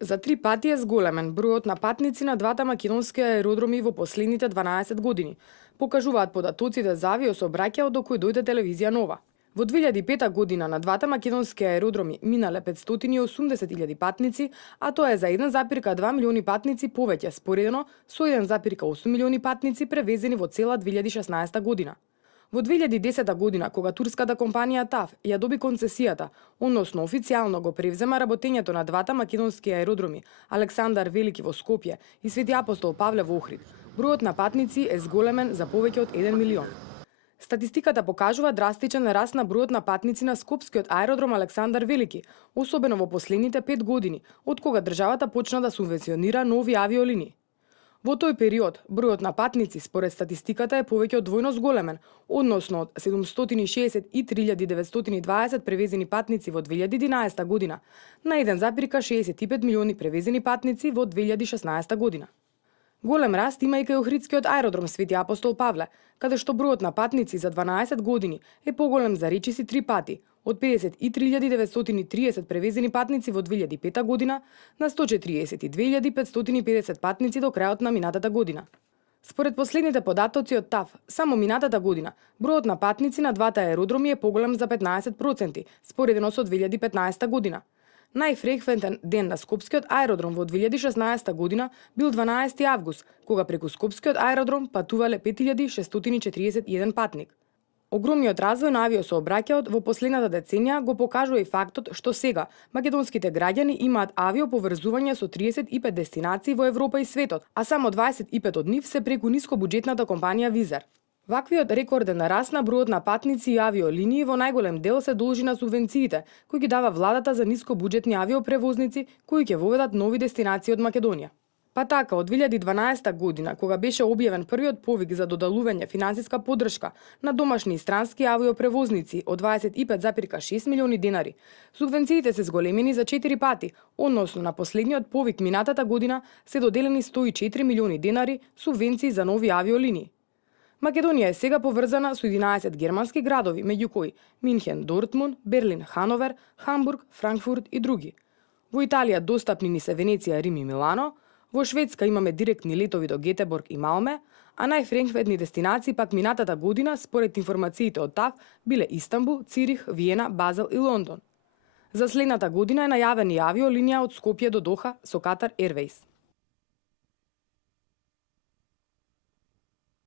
За 3 пати е зголемен бројот на патници на двата македонски аеродроми во последните 12 години, покажуваат податоците за авиосообраќајот до кој дојде телевизија Нова. Во 2005 година на двата македонски аеродроми минале 580.000 патници, а тоа е за 1,2 милиони патници повеќе споредено со 1,8 милиони патници превезени во цела 2016 година. Во 2010 година, кога турската компанија ТАВ ја доби концесијата, односно официјално го превзема работењето на двата македонски аеродроми Александар Велики во Скопје и Свети Апостол Павле во Охрид, бројот на патници е зголемен за повеќе од 1 милион. Статистиката покажува драстичен раст на бројот на патници на скопскиот аеродром Александар Велики, особено во последните 5 години, од кога државата почна да субвенционира нови авиолинии. Во тој период, бројот на патници според статистиката е повеќе од двојно зголемен, односно од 763.920 превезени патници во 2011 година на 1,65 милиони превезени патници во 2016 година. Голем раст има и кај Охридскиот аеродром Свети Апостол Павле, каде што бројот на патници за 12 години е поголем за речиси 3 пати, од 53.930 превезени патници во 2005 година на 142.550 патници до крајот на минатата година. Според последните податоци од ТАВ, само минатата година, бројот на патници на двата аеродроми е поголем за 15%, споредено со 2015 година. Најфреквентен ден на Скопскиот аеродром во 2016 година бил 12 август, кога преку Скопскиот аеродром патувале 5641 патник. Огромниот развој на авиосообраќајот во последната деценија го покажува и фактот што сега македонските граѓани имаат авиоповрзување со 35 дестинации во Европа и светот, а само 25 од нив се преку нискобуџетната компанија Визер. Ваквиот рекорден раст на бројот на патници и авиолинии во најголем дел се должи на субвенциите кои ги дава владата за нискобуџетни авиопревозници кои ќе воведат нови дестинации од Македонија. Па така, од 2012 година, кога беше објавен првиот повик за додалување финансиска поддршка на домашни и странски авиопревозници од 25,6 милиони денари, субвенциите се зголемени за 4 пати, односно на последниот повик минатата година се доделени 104 милиони денари субвенции за нови авиолинии. Македонија е сега поврзана со 11 германски градови, меѓу кои Минхен, Дортмунд, Берлин, Хановер, Хамбург, Франкфурт и други. Во Италија достапни ни се Венеција, Рим и Милано, во Шведска имаме директни летови до Гетеборг и Малме, а најфреквентни дестинации пак минатата година, според информациите од ТАВ, биле Истанбул, Цирих, Виена, Базел и Лондон. За следната година е најавена и авиолинија од Скопје до Доха со Катар Airways.